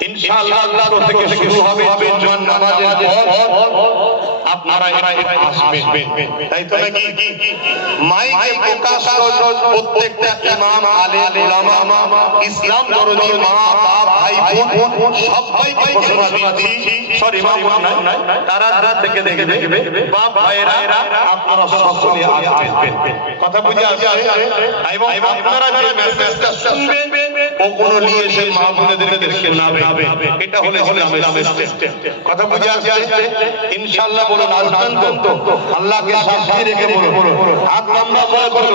ইনশাআল্লাহ থেকে শুরু হবে জুমার নামাজের পর আপনারা আসবেন। তাই তো নাকি? মাইকে প্রকাশ প্রত্যেকটা ইমাম আলেম উলামা ইসলাম দরদি মা বাপ ভাই বোন সবাইকে ঘোষণা দিচ্ছি সরি মা নাই। তারা তারা থেকে দেখবে। বাপ ভাইরা আপনারা সকলে আসবেন। কথা বুঝে আসছে? এবং আপনারা যে মেসেজটা শুনবেন ও কোনো নিয়ে এসে মা বোনেদেরকে শোনাবে এটা হলে হলে কথা বুঝে আসছে? ইনশাআল্লাহ বলুন আসবেন আল্লাহকে সাক্ষী রেখে বলুন। হাত লম্বা করে বলুন।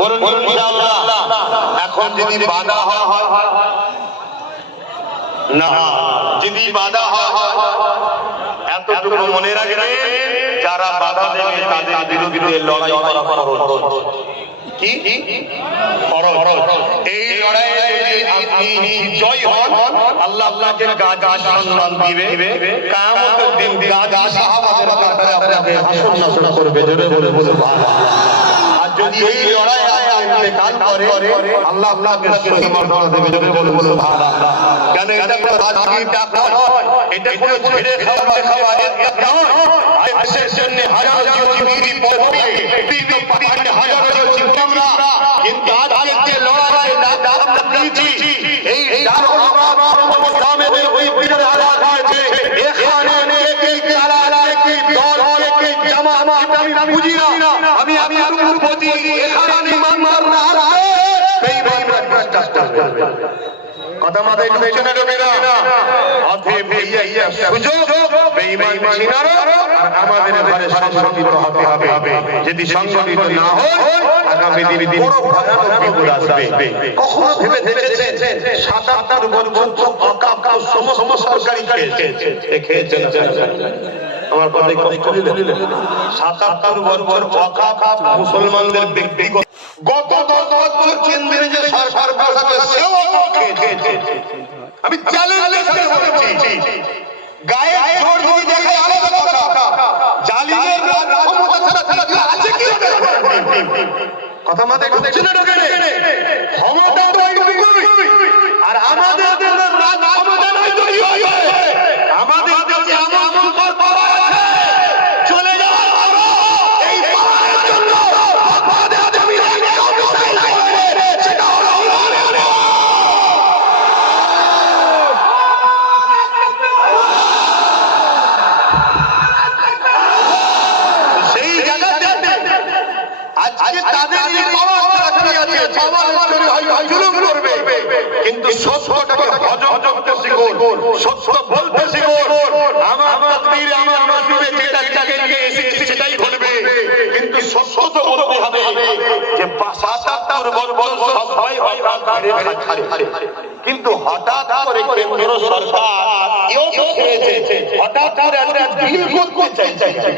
বলুন। ইনশাআল্লাহ। এখন যদি বাধা হয় না। যদি বাধা হয় এতটুকু মনে রাখবেন যারা বাধা দেবে তাদের বিরুদ্ধে লড়াই করা ফরজ। কি? এই লড়াইয়ে যদি আপনি জয় হন, আল্লাহ আপনাকে গাজা সম্মান দিবে। কিয়ামতের দিন গাজা সাহাবাদের ব্যাপারে আপনাকে হাসন করবে। জোরে বলে বলে আর যদি এই লড়াইয়ে আপনি করে, আল্লাহ আপনাকে সহি দেবে। জোরে বলে বলে কেন এটা কোনো রাজনীতির টাকা নয়? এটা কোনো ছেড়ে খাওয়া খাওয়া এটা নয়। দেশের জন্য হাজার জীবনী পড়বে বীর পাকিস্তানে হাজার জীবন আমরা কিন্তু আজকের যে লড়াই আমরা দিয়েছি এই ডাক গ্রামে ওই বীরের আলাদ আছে এখানে কে কে আলাদ কে দল কে জামাত আমি বুঝি না আমি আমি বুঝি এখানে মান মার না এই ভাই ভ্রষ্টাচার কথা মাথায় ঢুকেছে না ঢুকে না অতএব এই একটা সুযোগ বেঈমান চিনারও আর আমাদের ঘরে সংগঠিত হতে হবে। যদি সংগঠিত না হয় আগামী দিনে বড় ভয়ানক বিপদ আসবে। কখনো ভেবে দেখেছেন? সাতাত্তর বছর অকাপ সমস্ত সরকারি খেয়েছে। খেয়েছেন আমার কথা কষ্ট দিলেন সাতাত্তর বছর অকাপ মুসলমানদের ব্যক্তিগত গত দশ বছর কেন্দ্রে যে সরকার বসাবে সেও খেয়েছে আমি চ্যালেঞ্জ বলছি গায়ে জোর যদি দেখে আলাদা কথা জালিমের ক্ষমতা ছাড়া ছাড়া আছে কি কথা মাথায় ঢুকছে না ঢোকে। আজকে তাদের এই পাওয়ার চাকরি আছে পাওয়ার চুরি জুলুম করবে। কিন্তু সত্যটাকে হজম করতে শিখুন। সত্য বলতে শিখুন। আমার তাকদীর আমার নসিবে যেটা যেটাকে নিয়ে এসেছি সেটাই বলবে। কিন্তু সত্য তো বলতে হবে। যে সাতাত্তর বছর সবাই হয় কিন্তু হঠাৎ করে কেন্দ্র সরকার এও হঠাৎ করে একটা ডিল করতে চাইছে।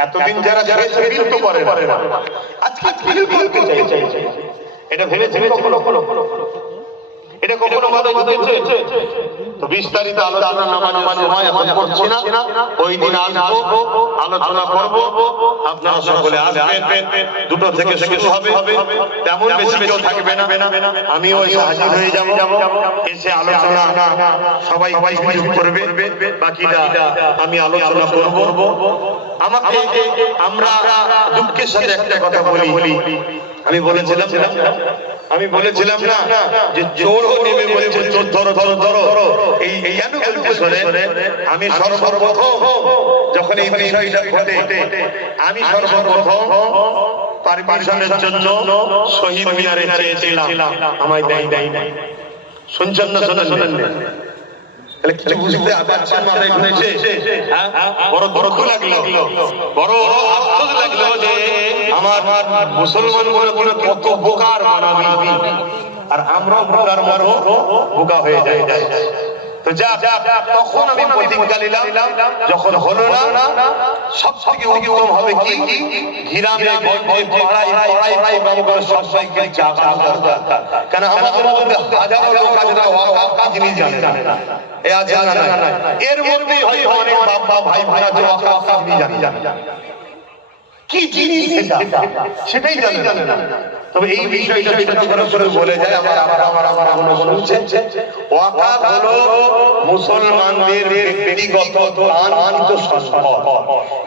এতদিন যারা যারা তো করে না। আজকে ফিল করতে চাই এটা ভেবে ভেবে কখনো এটা কখনো মাথায় ঢুকেছে বিস্তারিত আলোচনা ওই দিন আলোচনা করব। আপনারা সকলে আসবেন। দুটো থেকে শুরু হবে। তেমন বেশি কেউ থাকবে না। আমি ওই হাজির হয়ে যাব। এসে আলোচনা সবাই সবাই সুযোগ করবে। বাকিটা আমি আলোচনা করব। আমাকে আমরা দুঃখের সাথে একটা কথা বলি। আমি বলেছিলাম আমি বলেছিলাম না যে চোর নেমে বলেছে, চোর ধরো ধরো ধরো এই শোনে? আমি সর্বপ্রথম যখন এই বিষয়টা ঘটে, আমি সর্বপ্রথম পারমিশনের জন্য শহীদ মিনারে চেয়েছিলাম। আমায় দেয় দেয় শুনছেন না শোনেন শোনেন তাহলে কিছু বুঝতে পারছেন মাথায় ঘুরেছে বড় বড় দুঃখ লাগল। বড় আফসোস লাগল যে আমার মুসলমান বলে বলে কত বোকার মানাবি আর আমরা বোকার মারো বোকা হয়ে যায় যায়। তো যা তখন আমি প্রতিজ্ঞা নিলাম, যখন হলো না সব থেকে উত্তম হবে কি? গ্রামে গঞ্জে পাড়ায় পাড়ায় পাড়ায় করে সবাইকে জাগা দরকার কেন আমাদের মধ্যে হাজারো লোক আছে যারা ওয়াকাফ জিনিস জানে না। এ আছে না না এর মধ্যেই হয় অনেক বাপ ভাই ভাই আছে ওয়াকাফ জিনিস জানে কি জিনিস এটা? সেটাই জানে না। তবে এই বিষয়টা ছোট করে করে বলে যায়, আমার আমার আমার আমার আমার শুনছেন ওয়াকাফ হলো মুসলমানদের ব্যক্তিগত দানকৃত সম্পদ।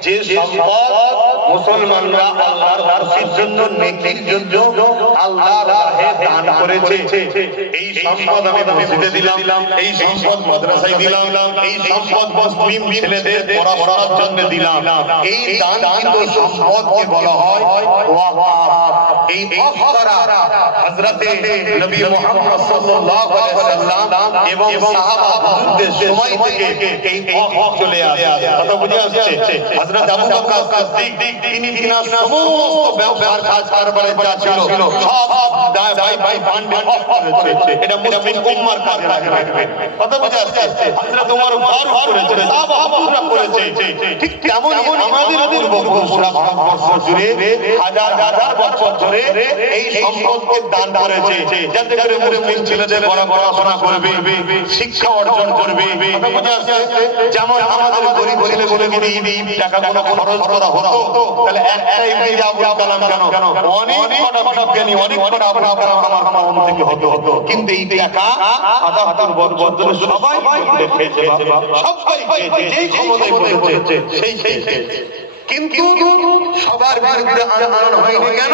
যে সম্পদ মুসলমানরা আল্লাহর রাস্তার জন্য, নেকির জন্য আল্লাহর রাহে দান করেছে। এই সম্পদ আমি মসজিদে দিলাম, এই সম্পদ মাদ্রাসায় দিলাম, এই সম্পদ মুসলিম ছেলেদের পড়াশোনার জন্য দিলাম। এই দান কিন্তু দানকৃত সম্পদকে বলা হয় ওয়াকাফ এই অফ করা হযরতে নবী মুহাম্মদ সাল্লাল্লাহু আলাইহি ওয়াসাল্লাম এবং সাহাবা হুজুরদের সময় থেকে এই অফ চলে আসে কথা বুঝে আসছে? হযরত আবু বকর সিদ্দিক, তিনি তিনার সমস্ত ব্যবসার কাজ কারবারে যা ছিল সব ভাই ভাই ফান্ডে অফ করেছে এটা মুসলিম উম্মার কাজে লাগবে কথা বুঝে আসছে? হযরত ওমর ফারুক করেছে সাহাবা হুজুররা করেছে ঠিক তেমনই আমাদের পূর্বপুরুষরা ভারতবর্ষ জুড়ে হাজার হাজার বছর ধরে এই সম্পদকে দান করেছে। যাতে করে মুসলিম ছেলেদের বড় পড়াশোনা করবে, শিক্ষা অর্জন করবে? যেমন আমাদের গরিব ছেলেগুলোকে দিয়ে টাকাগুলো খরচ করা হতো, তাহলে একটাই মেয়ে আবুল কালাম কেন? অনেক কটা বিজ্ঞানী, অনেক কটা আপনার আমার কম থেকে হতো হতো। কিন্তু এই টাকা আধা হাতার বছর সবাই খেয়েছে সবাই যেই ক্ষমতায় বসেছে, সেই সেই কিন্তু সবার বিরুদ্ধে আন্দোলন হয়নি কেন?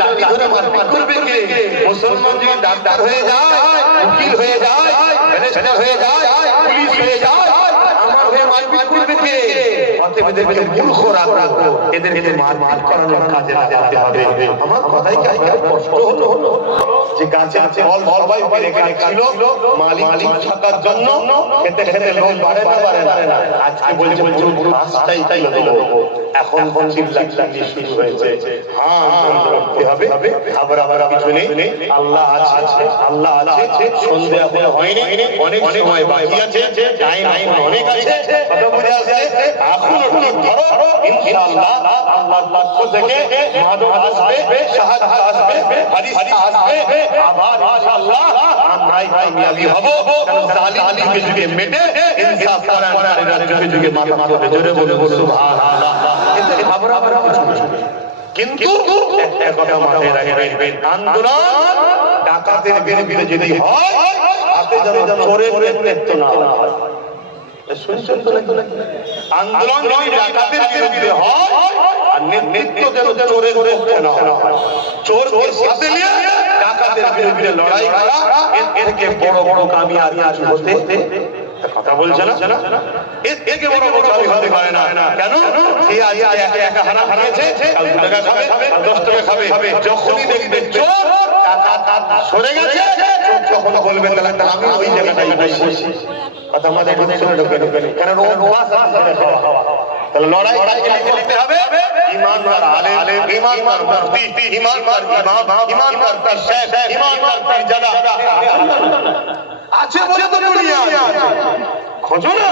লাঠি ধরে মারপিট করবে কে? মুসলমান যদি ডাক্তার হয়ে যায় উকিল হয়ে যায় হয়ে যায় পুলিশ হয়ে যায় আমার হয়ে মারপিট করবে কে অতএব এদেরকে মূর্খ রাখো এদের এদের মারপিট করানোর কাজে লাগাতে হবে। আমার কথাই কি কষ্ট হলো যে গাছে আছে বল বল ভাই পেরে ছিল মালিক মালিক থাকার জন্য খেতে খেতে লোক বাড়ে না বাড়ে না। আজকে বলছে পুরো পুরো রাস্তাই তাই হলো এখন কোন চিল্লা চিল্লি শুরু হয়েছে। হ্যাঁ করতে হবে। আবার আবার আল্লাহ আছে আল্লাহ আছে সন্ধে এখন হয়নি অনেক সময় বাকি আছে টাইম অনেক আছে কথা বুঝে আসছে এখন ঠিক ধরো, ইনশাআল্লাহ আল্লাহর পক্ষ থেকে মাদক আসবে, সাহায্য আসবে, ফারিস্তা আসবে, আবার ইনশাআল্লাহ আমরাই কামিয়াবি হব। কারণ জালিমকে যুগে মেটে, ইনসাফ পরায়ণকারীরা যুগে যুগে মাথা মাথা জোরে বলে বলে সুবহানাল্লাহ। এতে আমরা আমরা কিন্তু একটা কথা মাথায় রাখবেন, আন্দোলন ডাকাতের বিরুদ্ধে যদি হয় হাতে যেন চোরের নেতৃত্ব না হয়। শুনছেন তো? আন্দোলন যদি ডাকাতের বিরুদ্ধে হয় আর নেতৃত্ব যেন চোরের পক্ষে না হয় চোরকে সাথে নিয়ে ডাকাতের বিরুদ্ধে লড়াই করা এর থেকে বড় বড় কামিয়াবি কিছু হতে কথা বলছে না। এর থেকে বড় বড় কামি হতে পারে না কেন সে আজ একা একা হারা হারিয়েছে কাল দু টাকা খাবে। দশ টাকা খাবে যখনই দেখবে চোর সরে গেছে। চোর যখন বলবে তাহলে আমি ওই জায়গাটাই বসি। কথা আমাদের ঢুকছে ঢুকে ঢুকে কারণ ও অভ্যাস আছে। সেটা খাওয়া। তাহলে লড়াই কাকে করতে হবে? ইমানদার আলেম ইমানদার মুফতি ইমানদার ইমাম ইমানদার তার শেখ ইমানদার তার জাদা। আছে বলে তো দুনিয়া খোঁজো না।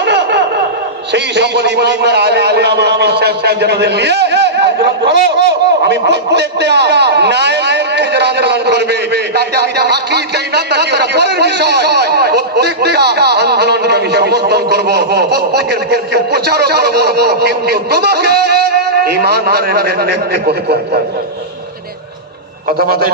সেই সকল ইমানদার আলেম নিয়ে। করো আমি প্রত্যেকটা ন্যায়ের ক্ষেত্রে আন্দোলন করবে, তাতে আমি না পরের বিষয়। আমি সমর্থন করব কথা মাথায়